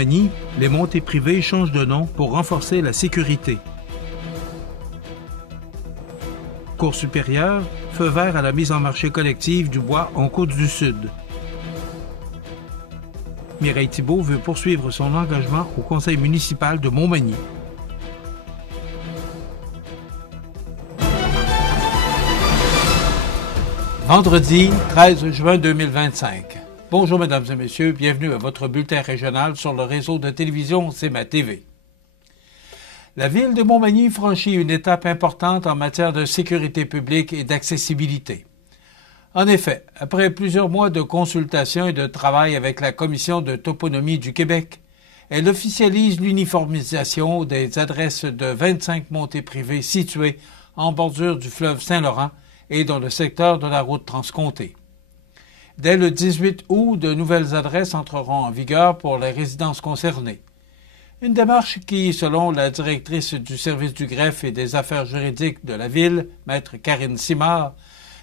Montmagny, les montées privées changent de nom pour renforcer la sécurité. Cour supérieure, feu vert à la mise en marché collective du bois en Côte-du-Sud. Mireille Thibault veut poursuivre son engagement au conseil municipal de Montmagny. Vendredi 13 juin 2025. Bonjour mesdames et messieurs, bienvenue à votre bulletin régional sur le réseau de télévision CMA TV. La ville de Montmagny franchit une étape importante en matière de sécurité publique et d'accessibilité. En effet, après plusieurs mois de consultation et de travail avec la Commission de toponymie du Québec, elle officialise l'uniformisation des adresses de 25 montées privées situées en bordure du fleuve Saint-Laurent et dans le secteur de la route transcomté. Dès le 18 août, de nouvelles adresses entreront en vigueur pour les résidences concernées. Une démarche qui, selon la directrice du service du greffe et des affaires juridiques de la ville, maître Karine Simard,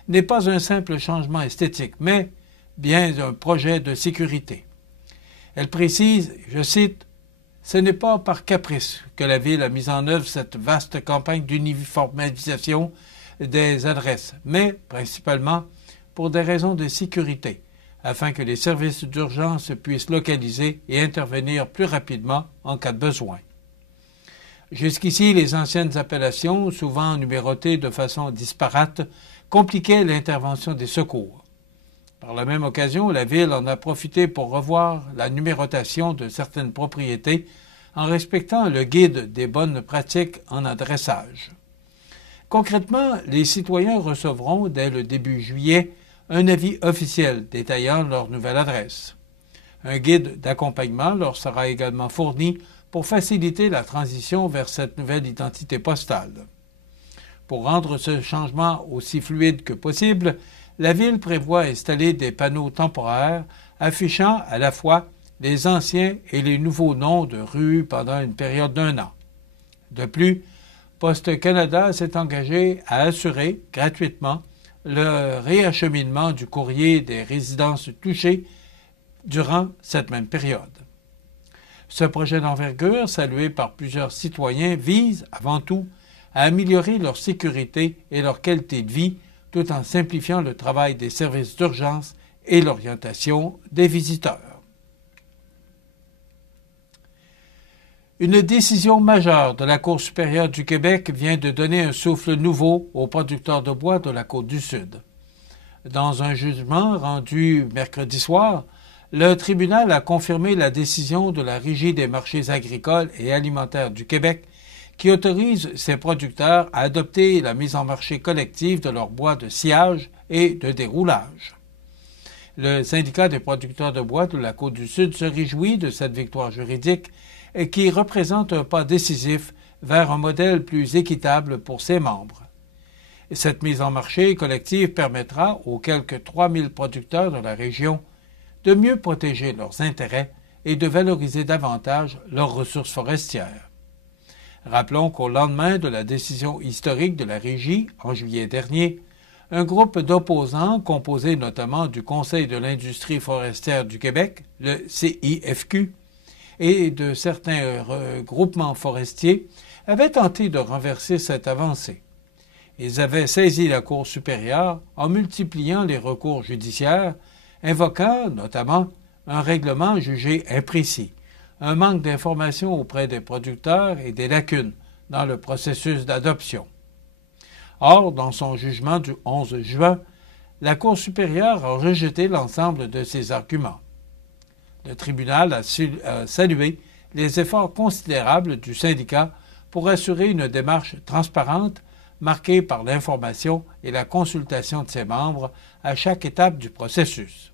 n'est pas un simple changement esthétique, mais bien un projet de sécurité. Elle précise, je cite, « Ce n'est pas par caprice que la Ville a mis en œuvre cette vaste campagne d'uniformisation des adresses, mais principalement pour des raisons de sécurité, afin que les services d'urgence puissent localiser et intervenir plus rapidement en cas de besoin. » Jusqu'ici, les anciennes appellations, souvent numérotées de façon disparate, compliquait l'intervention des secours. Par la même occasion, la Ville en a profité pour revoir la numérotation de certaines propriétés en respectant le guide des bonnes pratiques en adressage. Concrètement, les citoyens recevront, dès le début juillet, un avis officiel détaillant leur nouvelle adresse. Un guide d'accompagnement leur sera également fourni pour faciliter la transition vers cette nouvelle identité postale. Pour rendre ce changement aussi fluide que possible, la Ville prévoit installer des panneaux temporaires affichant à la fois les anciens et les nouveaux noms de rues pendant une période d'1 an. De plus, Poste Canada s'est engagé à assurer gratuitement le réacheminement du courrier des résidences touchées durant cette même période. Ce projet d'envergure, salué par plusieurs citoyens, vise, avant tout, à améliorer leur sécurité et leur qualité de vie, tout en simplifiant le travail des services d'urgence et l'orientation des visiteurs. Une décision majeure de la Cour supérieure du Québec vient de donner un souffle nouveau aux producteurs de bois de la Côte-du-Sud. Dans un jugement rendu mercredi soir, le tribunal a confirmé la décision de la Régie des marchés agricoles et alimentaires du Québec qui autorise ces producteurs à adopter la mise en marché collective de leurs bois de sciage et de déroulage. Le syndicat des producteurs de bois de la Côte-du-Sud se réjouit de cette victoire juridique et qui représente un pas décisif vers un modèle plus équitable pour ses membres. Cette mise en marché collective permettra aux quelques 3000 producteurs de la région de mieux protéger leurs intérêts et de valoriser davantage leurs ressources forestières. Rappelons qu'au lendemain de la décision historique de la Régie, en juillet dernier, un groupe d'opposants composé notamment du Conseil de l'industrie forestière du Québec, le CIFQ, et de certains groupements forestiers avait tenté de renverser cette avancée. Ils avaient saisi la Cour supérieure en multipliant les recours judiciaires, invoquant notamment un règlement jugé imprécis, un manque d'informations auprès des producteurs et des lacunes dans le processus d'adoption. Or, dans son jugement du 11 juin, la Cour supérieure a rejeté l'ensemble de ces arguments. Le tribunal a salué les efforts considérables du syndicat pour assurer une démarche transparente marquée par l'information et la consultation de ses membres à chaque étape du processus.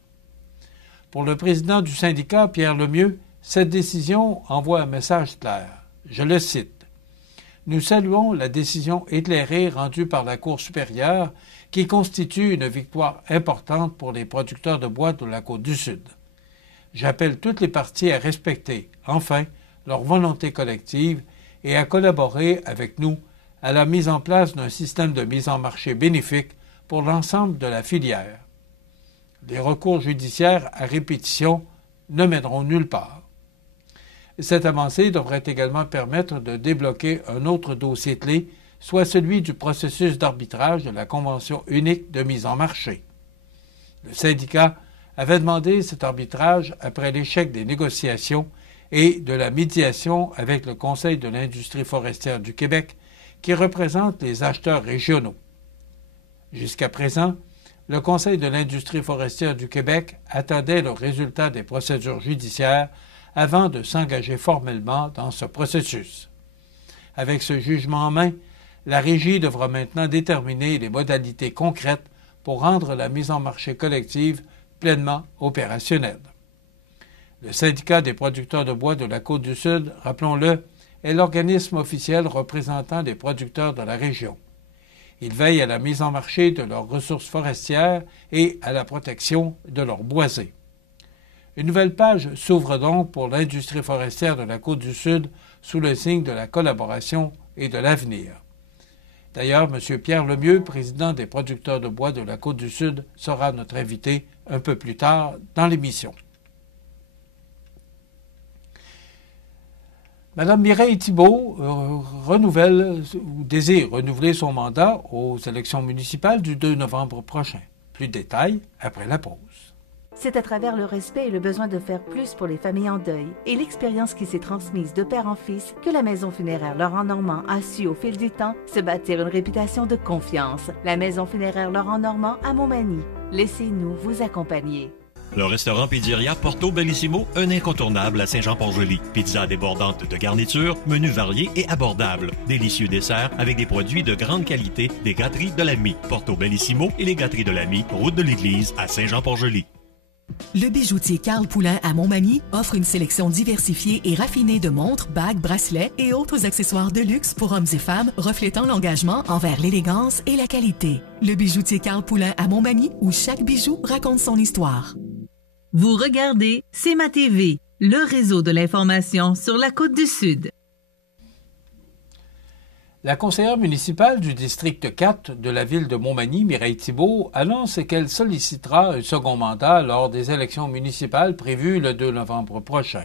Pour le président du syndicat, Pierre Lemieux, cette décision envoie un message clair. Je le cite. « Nous saluons la décision éclairée rendue par la Cour supérieure qui constitue une victoire importante pour les producteurs de bois de la Côte-du-Sud. J'appelle toutes les parties à respecter, enfin, leur volonté collective et à collaborer avec nous à la mise en place d'un système de mise en marché bénéfique pour l'ensemble de la filière. Les recours judiciaires à répétition ne mèneront nulle part. Cette avancée devrait également permettre de débloquer un autre dossier clé, soit celui du processus d'arbitrage de la Convention unique de mise en marché. Le syndicat avait demandé cet arbitrage après l'échec des négociations et de la médiation avec le Conseil de l'industrie forestière du Québec, qui représente les acheteurs régionaux. Jusqu'à présent, le Conseil de l'industrie forestière du Québec attendait le résultat des procédures judiciaires avant de s'engager formellement dans ce processus. Avec ce jugement en main, la Régie devra maintenant déterminer les modalités concrètes pour rendre la mise en marché collective pleinement opérationnelle. Le syndicat des producteurs de bois de la Côte-du-Sud, rappelons-le, est l'organisme officiel représentant les producteurs de la région. Il veille à la mise en marché de leurs ressources forestières et à la protection de leurs boisés. Une nouvelle page s'ouvre donc pour l'industrie forestière de la Côte-du-Sud sous le signe de la collaboration et de l'avenir. D'ailleurs, M. Pierre Lemieux, président des producteurs de bois de la Côte-du-Sud, sera notre invité un peu plus tard dans l'émission. Mme Mireille Thibault désire renouveler son mandat aux élections municipales du 2 novembre prochain. Plus de détails après la pause. C'est à travers le respect et le besoin de faire plus pour les familles en deuil et l'expérience qui s'est transmise de père en fils que la Maison funéraire Laurent-Normand a su au fil du temps se bâtir une réputation de confiance. La Maison funéraire Laurent-Normand à Montmagny. Laissez-nous vous accompagner. Le restaurant Pizzeria Porto Bellissimo, un incontournable à Saint-Jean-Port-Joli. Pizza débordante de garniture, menus variés et abordables. Délicieux desserts avec des produits de grande qualité des gâteries de l'Ami. Porto Bellissimo et les gâteries de l'Ami, route de l'église à Saint-Jean-Port-Joli. Le bijoutier Carl Poulain à Montmagny offre une sélection diversifiée et raffinée de montres, bagues, bracelets et autres accessoires de luxe pour hommes et femmes reflétant l'engagement envers l'élégance et la qualité. Le bijoutier Carl Poulain à Montmagny, où chaque bijou raconte son histoire. Vous regardez CMA TV, le réseau de l'information sur la Côte-du-Sud. La conseillère municipale du district 4 de la ville de Montmagny, Mireille Thibault, annonce qu'elle sollicitera un second mandat lors des élections municipales prévues le 2 novembre prochain.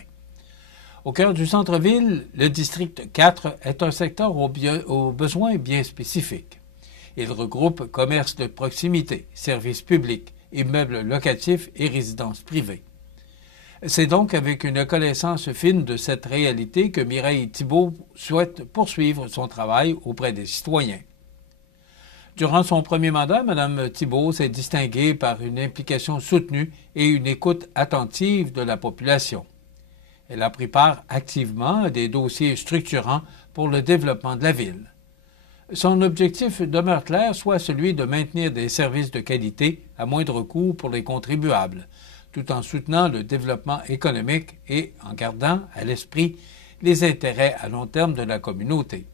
Au cœur du centre-ville, le district 4 est un secteur aux besoins bien spécifiques. Il regroupe commerces de proximité, services publics, immeubles locatifs et résidences privées. C'est donc avec une connaissance fine de cette réalité que Mireille Thibault souhaite poursuivre son travail auprès des citoyens. Durant son premier mandat, Mme Thibault s'est distinguée par une implication soutenue et une écoute attentive de la population. Elle a pris part activement à des dossiers structurants pour le développement de la ville. Son objectif demeure clair, soit celui de maintenir des services de qualité à moindre coût pour les contribuables, tout en soutenant le développement économique et en gardant à l'esprit les intérêts à long terme de la communauté.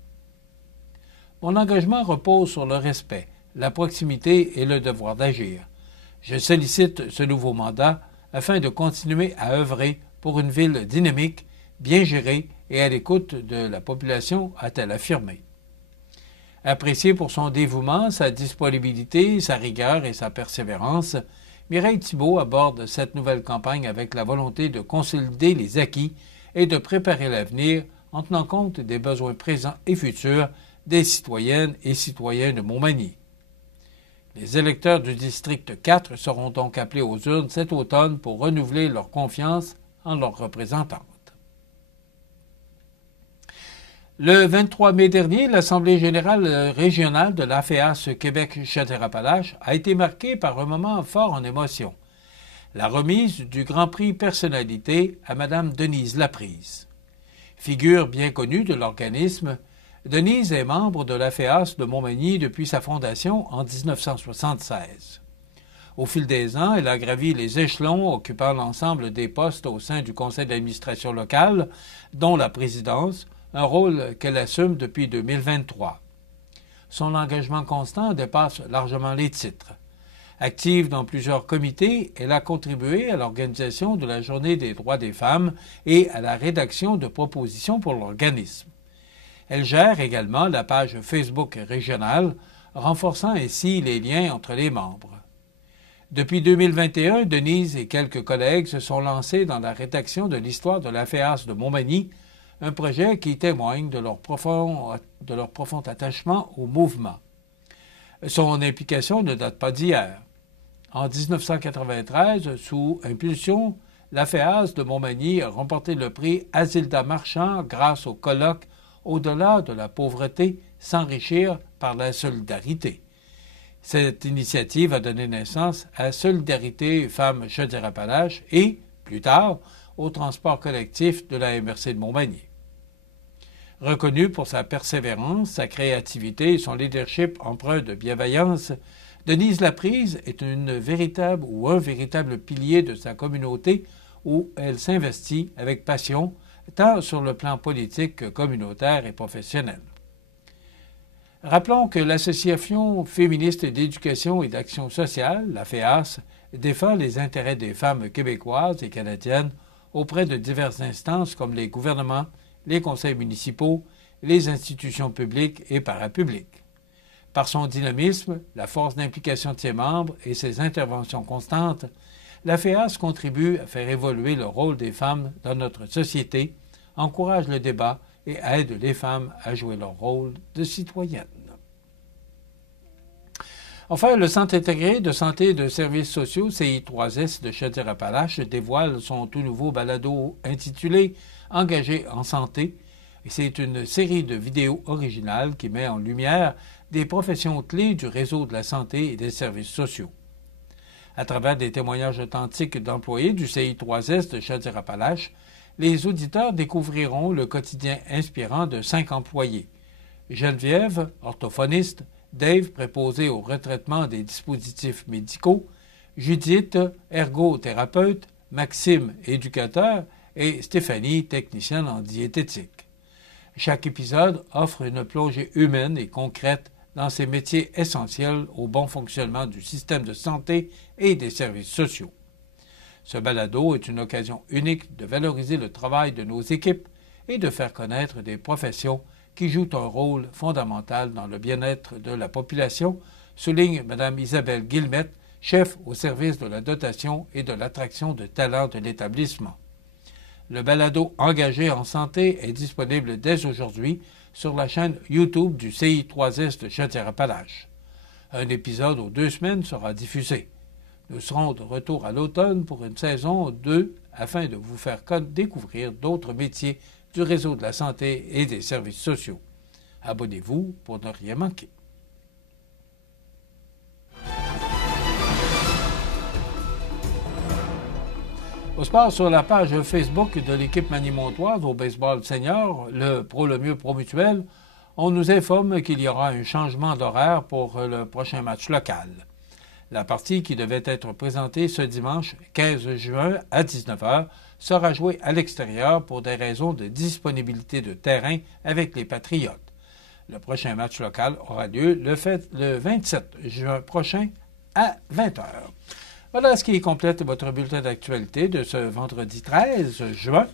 Mon engagement repose sur le respect, la proximité et le devoir d'agir. Je sollicite ce nouveau mandat afin de continuer à œuvrer pour une ville dynamique, bien gérée et à l'écoute de la population, a-t-elle affirmé. Appréciée pour son dévouement, sa disponibilité, sa rigueur et sa persévérance, Mireille Thibault aborde cette nouvelle campagne avec la volonté de consolider les acquis et de préparer l'avenir en tenant compte des besoins présents et futurs des citoyennes et citoyens de Montmagny. Les électeurs du district 4 seront donc appelés aux urnes cet automne pour renouveler leur confiance en leurs représentants. Le 23 mai dernier, l'Assemblée générale régionale de l'AFEAS Québec-Châteauneuf-Appalaches a été marquée par un moment fort en émotion, la remise du Grand Prix Personnalité à Mme Denise Laprise. Figure bien connue de l'organisme, Denise est membre de l'AFEAS de Montmagny depuis sa fondation en 1976. Au fil des ans, elle a gravi les échelons occupant l'ensemble des postes au sein du conseil d'administration locale, dont la présidence, un rôle qu'elle assume depuis 2023. Son engagement constant dépasse largement les titres. Active dans plusieurs comités, elle a contribué à l'organisation de la Journée des droits des femmes et à la rédaction de propositions pour l'organisme. Elle gère également la page Facebook régionale, renforçant ainsi les liens entre les membres. Depuis 2021, Denise et quelques collègues se sont lancés dans la rédaction de l'histoire de la FEAS de Montmagny, un projet qui témoigne de leur profond attachement au mouvement. Son implication ne date pas d'hier. En 1993, sous impulsion, la FEAS de Montmagny a remporté le prix Azilda Marchand grâce au colloque « Au-delà de la pauvreté, s'enrichir par la solidarité ». Cette initiative a donné naissance à Solidarité Femmes Chaudière-Appalaches et, plus tard, au transport collectif de la MRC de Montmagny. Reconnue pour sa persévérance, sa créativité et son leadership empreint de bienveillance, Denise Laprise est un véritable pilier de sa communauté où elle s'investit avec passion, tant sur le plan politique que communautaire et professionnel. Rappelons que l'Association féministe d'éducation et d'action sociale, la FEAS, défend les intérêts des femmes québécoises et canadiennes auprès de diverses instances comme les gouvernements, les conseils municipaux, les institutions publiques et parapubliques. Par son dynamisme, la force d'implication de ses membres et ses interventions constantes, la FEAS contribue à faire évoluer le rôle des femmes dans notre société, encourage le débat et aide les femmes à jouer leur rôle de citoyennes. Enfin, le Centre intégré de santé et de services sociaux CI3S de Chaudière-Appalaches dévoile son tout nouveau balado intitulé « Engagés en santé ». C'est une série de vidéos originales qui met en lumière des professions clés du réseau de la santé et des services sociaux. À travers des témoignages authentiques d'employés du CI3S de Chaudière-Appalaches, les auditeurs découvriront le quotidien inspirant de 5 employés. Geneviève, orthophoniste, Dave, préposé au retraitement des dispositifs médicaux, Judith, ergothérapeute, Maxime, éducateur, et Stéphanie, technicienne en diététique. Chaque épisode offre une plongée humaine et concrète dans ces métiers essentiels au bon fonctionnement du système de santé et des services sociaux. Ce balado est une occasion unique de valoriser le travail de nos équipes et de faire connaître des professions qui jouent un rôle fondamental dans le bien-être de la population, souligne Mme Isabelle Guillemette, chef au service de la dotation et de l'attraction de talents de l'établissement. Le balado Engagé en santé est disponible dès aujourd'hui sur la chaîne YouTube du CI3S de Chaudière-Appalaches. Un épisode aux 2 semaines sera diffusé. Nous serons de retour à l'automne pour une saison 2 afin de vous faire découvrir d'autres métiers du réseau de la santé et des services sociaux. Abonnez-vous pour ne rien manquer. Au sport, sur la page Facebook de l'équipe manimontoise au baseball senior, le Pro Le Mieux Pro Mutuel, on nous informe qu'il y aura un changement d'horaire pour le prochain match local. La partie qui devait être présentée ce dimanche 15 juin à 19h sera jouée à l'extérieur pour des raisons de disponibilité de terrain avec les Patriotes. Le prochain match local aura lieu le 27 juin prochain à 20h. Voilà ce qui complète votre bulletin d'actualité de ce vendredi 13 juin.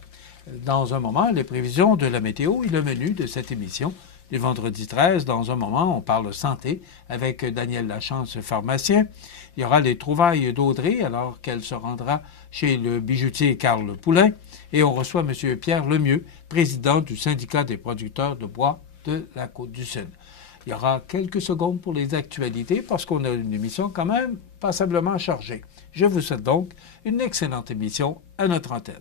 Dans un moment, les prévisions de la météo et le menu de cette émission. Le vendredi 13, dans un moment, on parle santé avec Daniel Lachance, pharmacien. Il y aura les trouvailles d'Audrey alors qu'elle se rendra chez le bijoutier Carl Poulain. Et on reçoit M. Pierre Lemieux, président du syndicat des producteurs de bois de la Côte-du-Sud. Il y aura quelques secondes pour les actualités parce qu'on a une émission quand même passablement chargée. Je vous souhaite donc une excellente émission à notre antenne.